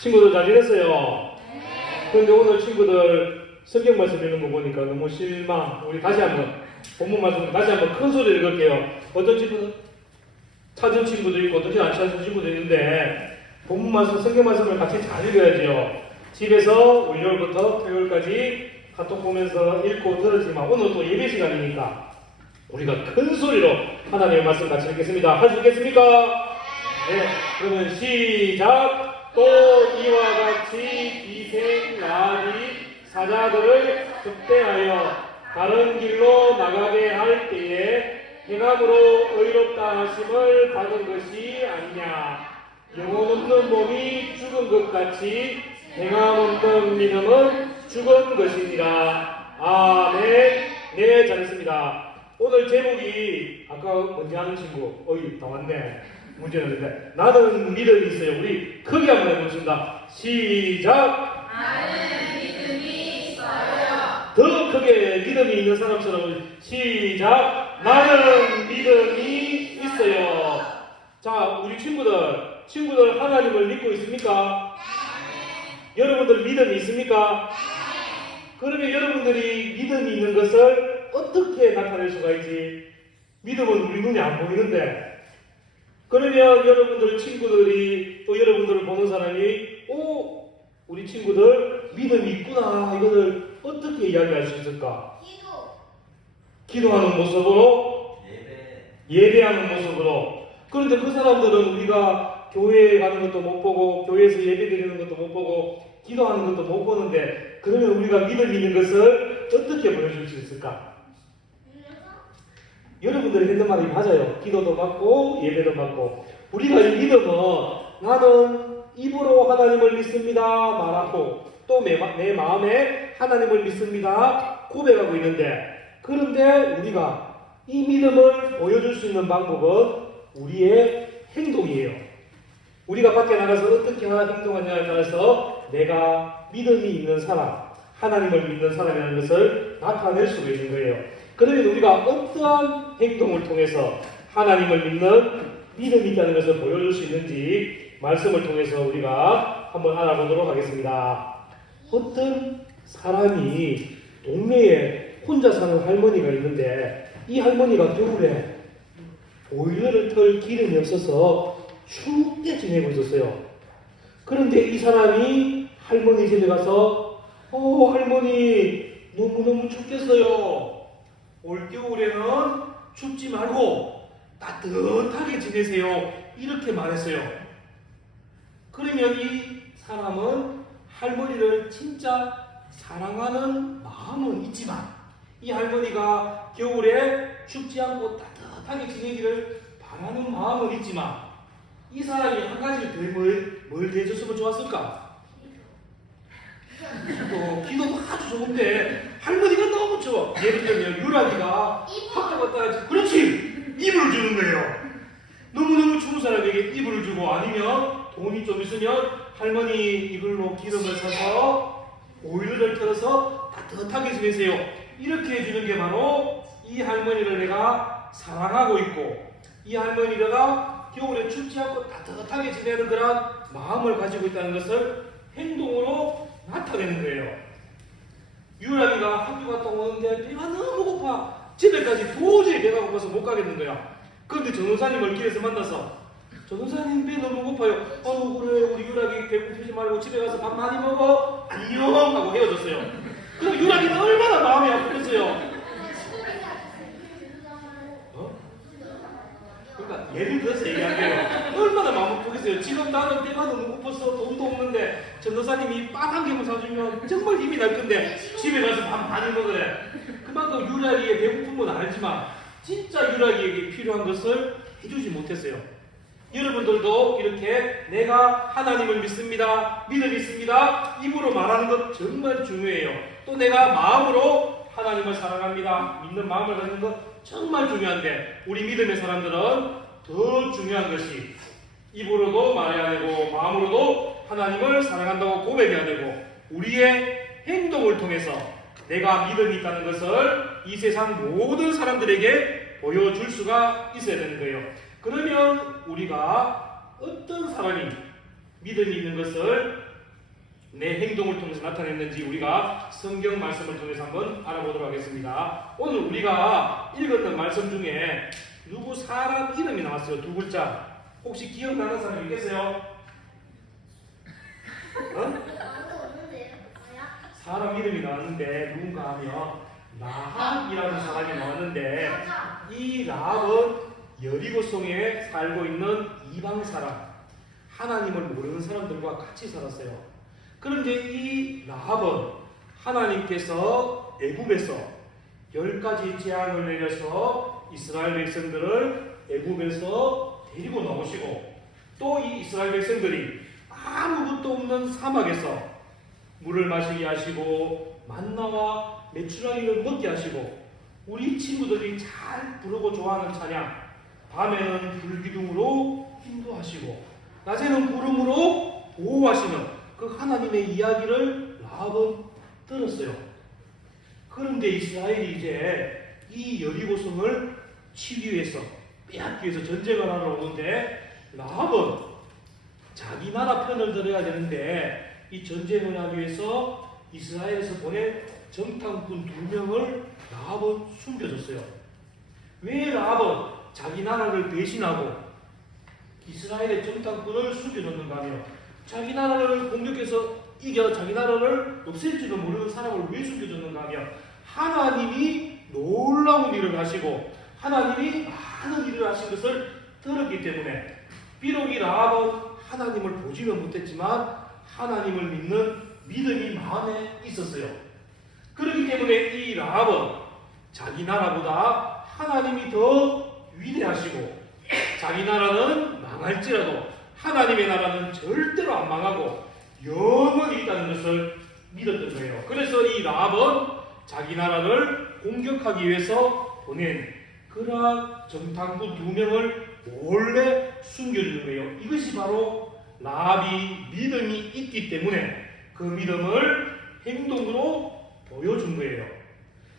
친구들 잘 지냈어요? 그런데 오늘 친구들 성경 말씀 읽는 거 보니까 너무 실망. 우리 다시 한번 본문 말씀 다시 한번 큰 소리를 읽을게요. 어떤 친구들 찾은 친구도 있고 어떤 안 찾은 친구도 있는데 본문 말씀 성경 말씀을 같이 잘 읽어야죠. 집에서 월요일부터 토요일까지 카톡 보면서 읽고 들었지만 오늘 또 예배 시간이니까 우리가 큰 소리로 하나님의 말씀 같이 읽겠습니다. 할 수 있겠습니까? 네. 그러면 시작. 또 이와 같이 기생나리 사자들을 접대하여 다른 길로 나가게 할 때에 행함으로 의롭다 하심을 받은 것이 아니냐. 영혼 없는 몸이 죽은 것 같이 행함 없는 믿음은 죽은 것이니라. 아멘. 네, 잘했습니다. 오늘 제목이 아까 먼저 하는 친구 다 왔네. 문제는 나는 믿음이 있어요. 우리 크게 한번 해보겠습니다. 시작. 나는 믿음이 있어요. 더 크게 믿음이 있는 사람처럼 시작. 나는 믿음이 있어요. 자, 우리 친구들 하나님을 믿고 있습니까? 네. 여러분들 믿음이 있습니까? 네. 그러면 여러분들이 믿음이 있는 것을 어떻게 나타낼 수가 있지? 믿음은 우리 눈에 안 보이는데 그러면 여러분들 친구들이 또 여러분들을 보는 사람이 우리 친구들 믿음이 있구나 이것을 어떻게 이야기할 수 있을까? 기도하는 모습으로 예배하는 모습으로. 그런데 그 사람들은 우리가 교회에 가는 것도 못 보고 교회에서 예배 드리는 것도 못 보고 기도하는 것도 못 보는데 그러면 우리가 믿음이 있는 것을 어떻게 보여줄 수 있을까? 여러분들이 했는 말이 맞아요. 기도도 받고 예배도 받고. 우리가 이 믿음은 나는 입으로 하나님을 믿습니다 말하고 또 내 마음에 하나님을 믿습니다 고백하고 있는데 그런데 우리가 이 믿음을 보여줄 수 있는 방법은 우리의 행동이에요. 우리가 밖에 나가서 어떻게 행동하냐에 따라서 내가 믿음이 있는 사람, 하나님을 믿는 사람이라는 것을 나타낼 수가 있는 거예요. 그러면 우리가 어떠한 행동을 통해서 하나님을 믿는 믿음이 있다는 것을 보여줄 수 있는지 말씀을 통해서 우리가 한번 알아보도록 하겠습니다. 어떤 사람이 동네에 혼자 사는 할머니가 있는데 이 할머니가 겨울에 보일러를 틀 기름이 없어서 춥게 지내고 있었어요. 그런데 이 사람이 할머니 집에 가서 할머니 너무너무 춥겠어요. 올겨울에는 춥지 말고 따뜻하게 지내세요. 이렇게 말했어요. 그러면 이 사람은 할머니를 진짜 사랑하는 마음은 있지만 이 할머니가 겨울에 춥지 않고 따뜻하게 지내기를 바라는 마음은 있지만 이 사람이 한 가지를 뭘 대해줬으면 좋았을까? 기도도 아주 좋은데 할머니가 너무 좋아. 예를 들면 유라기가 학교 갔다 와야지. 그렇지! 이불을 주는 거예요. 너무너무 추운 사람에게 이불을 주고 아니면 돈이 좀 있으면 할머니 이걸로 기름을 사서 오일을 틀어서 따뜻하게 지내세요. 이렇게 해주는 게 바로 이 할머니를 내가 사랑하고 있고 이 할머니가 겨울에 춥지 않고 따뜻하게 지내는 그런 마음을 가지고 있다는 것을 행동으로 나타내는 거예요. 유라기가 학교 갔다 오는데 배가 너무 고파. 집에까지 도저히 배가 고파서 못 가겠는 거야. 그런데 전도사님을 길에서 만나서 전도사님 배 너무 고파요. 그래 우리 유라기 배고프지 말고 집에 가서 밥 많이 먹어. 안녕 하고 헤어졌어요. 그럼 유라기는 얼마나 마음이 아프겠어요. 그러니까 예를 들어서 얘기할게요. 얼마나 마음 아프겠어요. 지금 나는 배가 너무 고파서 돈도 없는데 전도사님이 빵 한 개만 사주면 정말 힘이 날 건데 집에 가서 밥 많이 먹으래. 그만큼 유라기의 배고픔은 알지만 진짜 유라기에게 필요한 것을 해주지 못했어요. 여러분들도 이렇게 내가 하나님을 믿습니다, 믿음이 있습니다 입으로 말하는 것 정말 중요해요. 또 내가 마음으로 하나님을 사랑합니다 믿는 마음을 갖는 것 정말 중요한데 우리 믿음의 사람들은 더 중요한 것이 입으로도 말해야 되고 마음으로도 하나님을 사랑한다고 고백해야 되고 우리의 행동을 통해서 내가 믿음이 있다는 것을 이 세상 모든 사람들에게 보여줄 수가 있어야 되는 거예요. 그러면 우리가 어떤 사람이 믿음이 있는 것을 내 행동을 통해서 나타냈는지 우리가 성경 말씀을 통해서 한번 알아보도록 하겠습니다. 오늘 우리가 읽었던 말씀 중에 누구 사람 이름이 나왔어요. 두 글자. 혹시 기억나는 사람 있겠어요? 사람 이름이 나왔는데 누군가 하면 라합이라는 사람이 나왔는데 이 라합은 여리고성에 살고 있는 이방 사람, 하나님을 모르는 사람들과 같이 살았어요. 그런데 이 라합은 하나님께서 애굽에서 10가지 재앙을 내려서 이스라엘 백성들을 애굽에서 데리고 나오시고 또 이 이스라엘 백성들이 아무것도 없는 사막에서 물을 마시게 하시고 만나와 메추라기를 먹게 하시고 우리 친구들이 잘 부르고 좋아하는 찬양, 밤에는 불기둥으로 인도하시고 낮에는 구름으로 보호하시는 그 하나님의 이야기를 라합은 들었어요. 그런데 이스라엘이 이제 이 여리고성을 치기 위해서 빼앗기 위해서 전쟁을 하러 오는데 라합은 자기 나라 편을 들어야 되는데 이 전쟁을 하기 위해서 이스라엘에서 보낸 정탐꾼 2명을 라합은 숨겨줬어요. 왜 라합은 자기 나라를 배신하고 이스라엘의 정탐꾼을 숨겨줬는가 하면 자기 나라를 공격해서 이겨 자기 나라를 없앨지도 모르는 사람을 왜 숨겨줬는가 하면 하나님이 놀라운 일을 하시고 하나님이 많은 일을 하신 것을 들었기 때문에 비록 이 라합은 하나님을 보지는 못했지만 하나님을 믿는 믿음이 마음에 있었어요. 그렇기 때문에 이 라합은 자기 나라보다 하나님이 더 위대하시고 자기 나라는 망할지라도 하나님의 나라는 절대로 안 망하고 영원히 있다는 것을 믿었던 거예요. 그래서 이 라합은 자기 나라를 공격하기 위해서 보낸 그러한 정탐꾼 2명을 몰래 숨겨주는 거예요. 이것이 바로 라합이 믿음이 있기 때문에 그 믿음을 행동으로 보여준 거예요.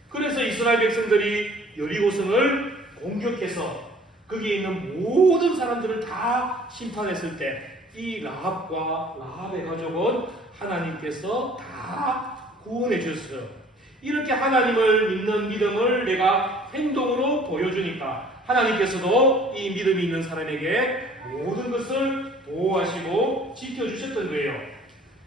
그래서 이스라엘 백성들이 여리고성을 공격해서 거기에 있는 모든 사람들을 다 심판했을 때 이 라합과 라합의 가족은 하나님께서 다 구원해 주셨어요. 이렇게 하나님을 믿는 믿음을 내가 행동으로 보여주니까 하나님께서도 이 믿음이 있는 사람에게 모든 것을 보호하시고 지켜주셨던 거예요.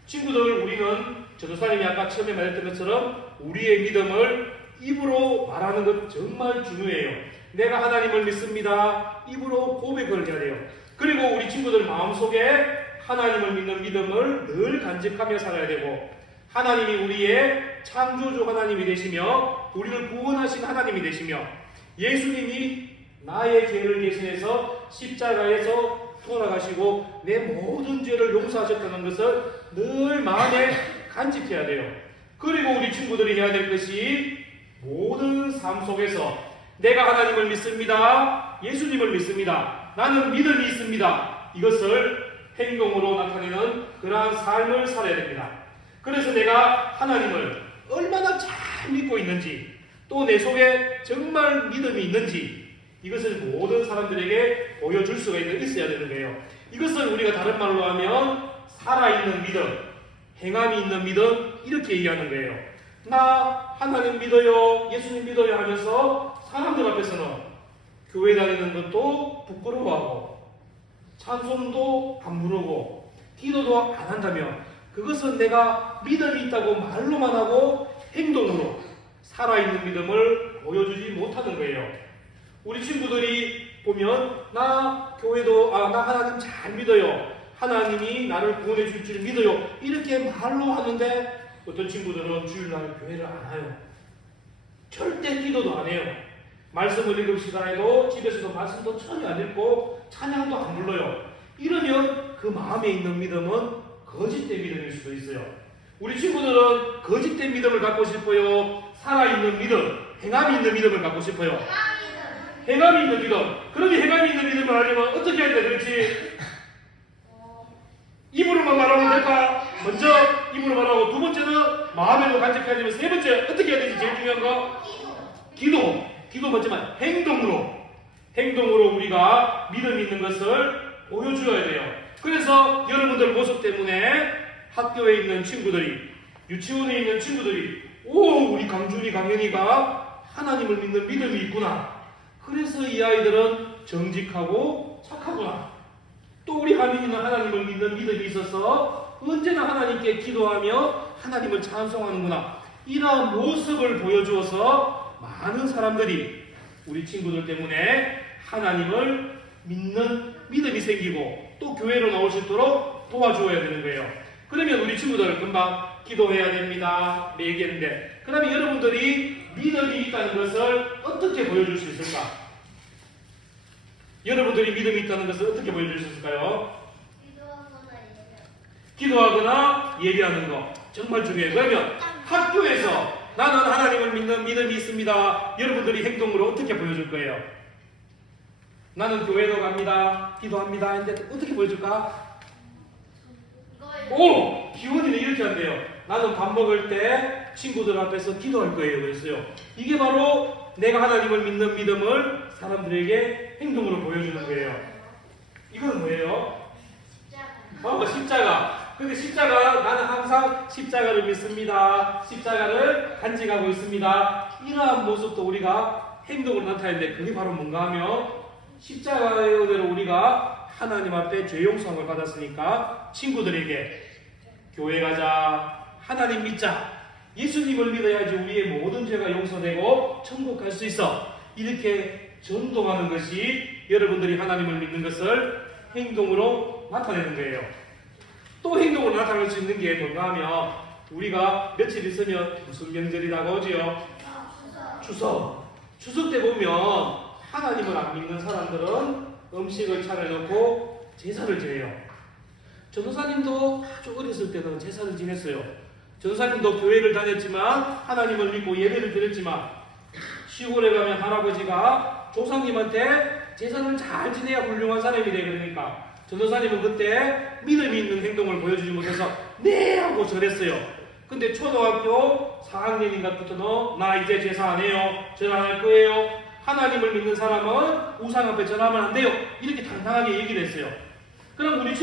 친구들, 우리는 전도사님이 아까 처음에 말했던 것처럼 우리의 믿음을 입으로 말하는 것 정말 중요해요. 내가 하나님을 믿습니다. 입으로 고백을 해야 돼요. 그리고 우리 친구들 마음속에 하나님을 믿는 믿음을 늘 간직하며 살아야 되고 하나님이 우리의 창조주 하나님이 되시며 우리를 구원하신 하나님이 되시며 예수님이 나의 죄를 대신해서 십자가에서 돌아가시고 내 모든 죄를 용서하셨다는 것을 늘 마음에 간직해야 돼요. 그리고 우리 친구들이 해야 될 것이 모든 삶 속에서 내가 하나님을 믿습니다. 예수님을 믿습니다. 나는 믿음이 있습니다. 이것을 행동으로 나타내는 그러한 삶을 살아야 됩니다. 그래서 내가 하나님을 얼마나 잘 믿고 있는지 또 내 속에 정말 믿음이 있는지 이것을 모든 사람들에게 보여줄 수가 있어야 되는 거예요. 이것을 우리가 다른 말로 하면 살아있는 믿음, 행함이 있는 믿음 이렇게 얘기하는 거예요. 나 하나님 믿어요, 예수님 믿어요 하면서 사람들 앞에서는 교회 다니는 것도 부끄러워하고 찬송도 안 부르고 기도도 안 한다면 그것은 내가 믿음이 있다고 말로만 하고 행동으로 살아있는 믿음을 보여주지 못하는 거예요. 우리 친구들이 보면 나 하나님 잘 믿어요. 하나님이 나를 구원해 줄 줄 믿어요. 이렇게 말로 하는데 어떤 친구들은 주일날 교회를 안 와요. 절대 기도도 안 해요. 말씀을 읽을 시간에도 집에서도 말씀도 전혀 안 읽고 찬양도 안 불러요. 이러면 그 마음에 있는 믿음은 거짓된 믿음일 수도 있어요. 우리 친구들은 거짓된 믿음을 갖고 싶어요? 살아있는 믿음, 행함이 있는 믿음을 갖고 싶어요? 행함이 있는 믿음. 그러면 행함이 있는 믿음을 하려면 어떻게 해야 돼? 그렇지? 입으로만 말하면 될까? 먼저 입으로 말하고 두 번째는 마음에도 간직해야 되면 세 번째 어떻게 해야 되지? 제일 중요한 거? 기도 먼저만 행동으로 우리가 믿음 있는 것을 보여줘야 돼요. 그래서 여러분들 모습 때문에 학교에 있는 친구들이, 유치원에 있는 친구들이, 오, 우리 강준이, 강현이가 하나님을 믿는 믿음이 있구나. 그래서 이 아이들은 정직하고 착하구나. 또 우리 하민이는 하나님을 믿는 믿음이 있어서 언제나 하나님께 기도하며 하나님을 찬송하는구나. 이러한 모습을 보여주어서 많은 사람들이 우리 친구들 때문에 하나님을 믿는 믿음이 생기고 또 교회로 나올 수 있도록 도와주어야 되는 거예요. 그러면 우리 친구들 금방 기도해야 됩니다. 얘기했는데, 그 다음에 여러분들이 믿음이 있다는 것을 어떻게 보여줄 수 있을까? 여러분들이 믿음이 있다는 것을 어떻게 보여줄 수 있을까요? 기도하거나 예배하는 거 정말 중요해요. 그러면 학교에서 나는 하나님을 믿는 믿음이 있습니다. 여러분들이 행동으로 어떻게 보여줄 거예요? 나는 교회도 갑니다. 기도합니다. 했는데 어떻게 보여줄까? 오! 기원이는 이렇게 한대요. 나는 밥 먹을 때 친구들 앞에서 기도할 거예요. 그랬어요. 이게 바로 내가 하나님을 믿는 믿음을 사람들에게 행동으로 보여주는 거예요. 이건 뭐예요? 십자가. 근데 십자가, 나는 항상 십자가를 믿습니다. 십자가를 간직하고 있습니다. 이러한 모습도 우리가 행동으로 나타내는데, 그게 바로 뭔가 하면 십자가의 은혜로 우리가 하나님 앞에 죄 용서함을 받았으니까 친구들에게 교회 가자, 하나님 믿자, 예수님을 믿어야지 우리의 모든 죄가 용서되고 천국 갈 수 있어. 이렇게 전도하는 것이 여러분들이 하나님을 믿는 것을 행동으로 나타내는 거예요. 또 행동으로 나타낼 수 있는 게 뭔가 하면 우리가 며칠 있으면 무슨 명절이 다가오지요? 추석 때 보면 하나님을 안 믿는 사람들은 음식을 차려놓고 제사를 지내요. 전도사님도 아주 어렸을 때는 제사를 지냈어요. 전도사님도 교회를 다녔지만 하나님을 믿고 예배를 드렸지만 시골에 가면 할아버지가 조상님한테 제사를 잘 지내야 훌륭한 사람이 돼. 그러니까 전도사님은 그때 믿음이 있는 행동을 보여주지 못해서 네 하고 절했어요. 근데 초등학교 4학년인가부터는 나 이제 제사 안 해요. 절 안 할 거예요. 하나님을 믿는 사람은 우상 앞에 절하면 안 돼요. 이렇게 당당하게 얘기를 했어요. 그럼 우리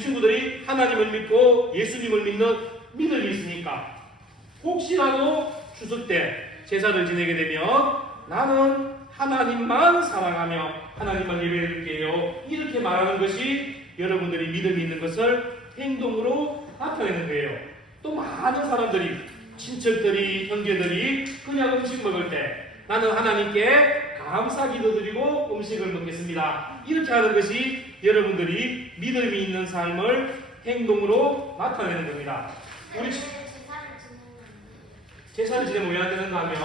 친구들이 하나님을 믿고 예수님을 믿는 믿음이 있으니까 혹시라도 추석 때 제사를 지내게 되면 나는 하나님만 사랑하며 하나님만 예배드릴게요. 이렇게 말하는 것이 여러분들이 믿음이 있는 것을 행동으로 나타내는 거예요. 또 많은 사람들이, 친척들이, 형제들이 그냥 음식 먹을 때 나는 하나님께 감사 기도드리고 음식을 먹겠습니다. 이렇게 하는 것이 여러분들이 믿음이 있는 삶을 행동으로 나타내는 겁니다. 우리 제사를 지내면 왜 안 되는가 하면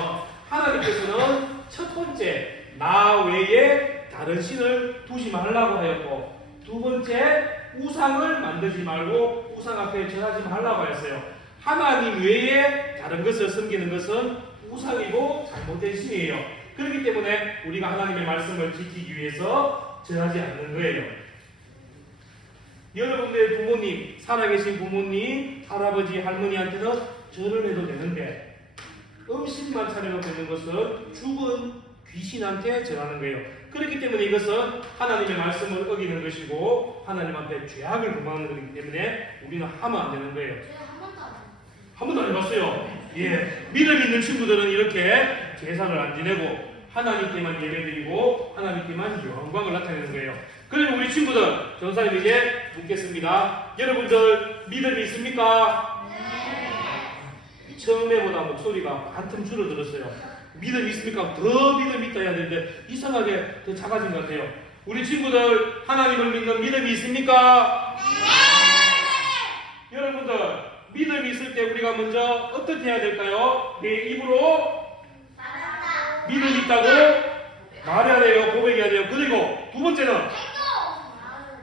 하나님께서는 첫 번째 나 외에 다른 신을 두지 말라고 하였고, 두 번째 우상을 만들지 말고 우상 앞에 절하지 말라고 하였어요. 하나님 외에 다른 것을 섬기는 것은 우상이고 잘못된 신이에요. 그렇기 때문에 우리가 하나님의 말씀을 지키기 위해서 절하지 않는 거예요. 여러분들의 부모님, 살아계신 부모님, 할아버지, 할머니한테는 절을 해도 되는데 음식만 차려놓고 있는 것은 죽은 귀신한테 절하는 거예요. 그렇기 때문에 이것은 하나님의 말씀을 어기는 것이고 하나님 앞에 죄악을 범하는 것이기 때문에 우리는 하면 안 되는 거예요. 한 번도 안 해봤어요. 예, 믿음 있는 친구들은 이렇게 제사를 안 지내고 하나님께만 예배드리고 하나님께만 영광을 나타내는 거예요. 그리고 우리 친구들, 전사님에게 묻겠습니다. 여러분들 믿음이 있습니까? 네. 처음에보다 목소리가 반틈 줄어들었어요. 믿음이 있습니까? 더 믿음이 있다 해야 되는데 이상하게 더 작아진 것 같아요. 우리 친구들 하나님을 믿는 믿음이 있습니까? 네. 여러분들 믿음이 있을 때 우리가 먼저 어떻게 해야 될까요? 내 입으로 믿음이 있다고 말해야 돼요. 고백해야 돼요. 그리고 두 번째는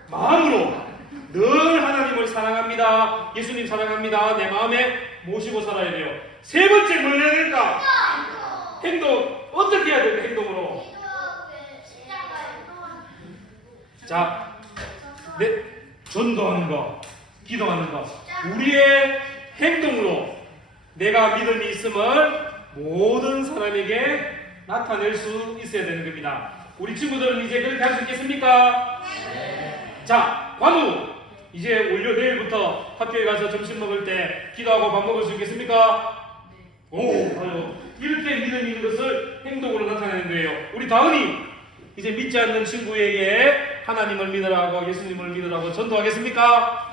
마음으로 늘 하나님을 사랑합니다. 예수님 사랑합니다. 내 마음에 모시고 살아야 돼요. 세 번째 뭘 해야 될까? 행동. 어떻게 해야 될까? 행동으로. 자, 전도하는 거, 기도하는 거. 우리의 행동으로 내가 믿음이 있음을 모든 사람에게 나타낼 수 있어야 되는 겁니다. 우리 친구들은 이제 그렇게 할 수 있겠습니까? 네. 자, 관우. 이제 올려 내일부터 학교에 가서 점심 먹을 때 기도하고 밥 먹을 수 있겠습니까? 오, 아유, 이렇게 믿음이 있는 것을 행동으로 나타내는 거예요. 우리 다은이 이제 믿지 않는 친구에게 하나님을 믿으라고 예수님을 믿으라고 전도하겠습니까?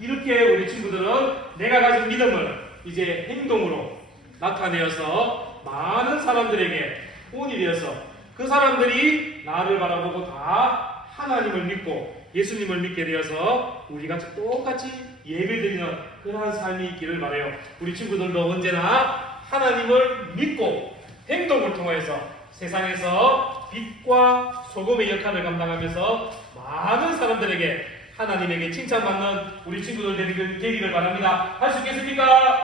이렇게 우리 친구들은 내가 가진 믿음을 이제 행동으로 나타내어서 많은 사람들에게 본이 되어서 그 사람들이 나를 바라보고 다 하나님을 믿고 예수님을 믿게 되어서 우리 같이 똑같이 예배드리는 그러한 삶이 있기를 바라요. 우리 친구들도 언제나 하나님을 믿고 행동을 통해서 세상에서 빛과 소금의 역할을 감당하면서 많은 사람들에게 하나님에게 칭찬받는 우리 친구들 되기를 바랍니다. 할 수 있겠습니까?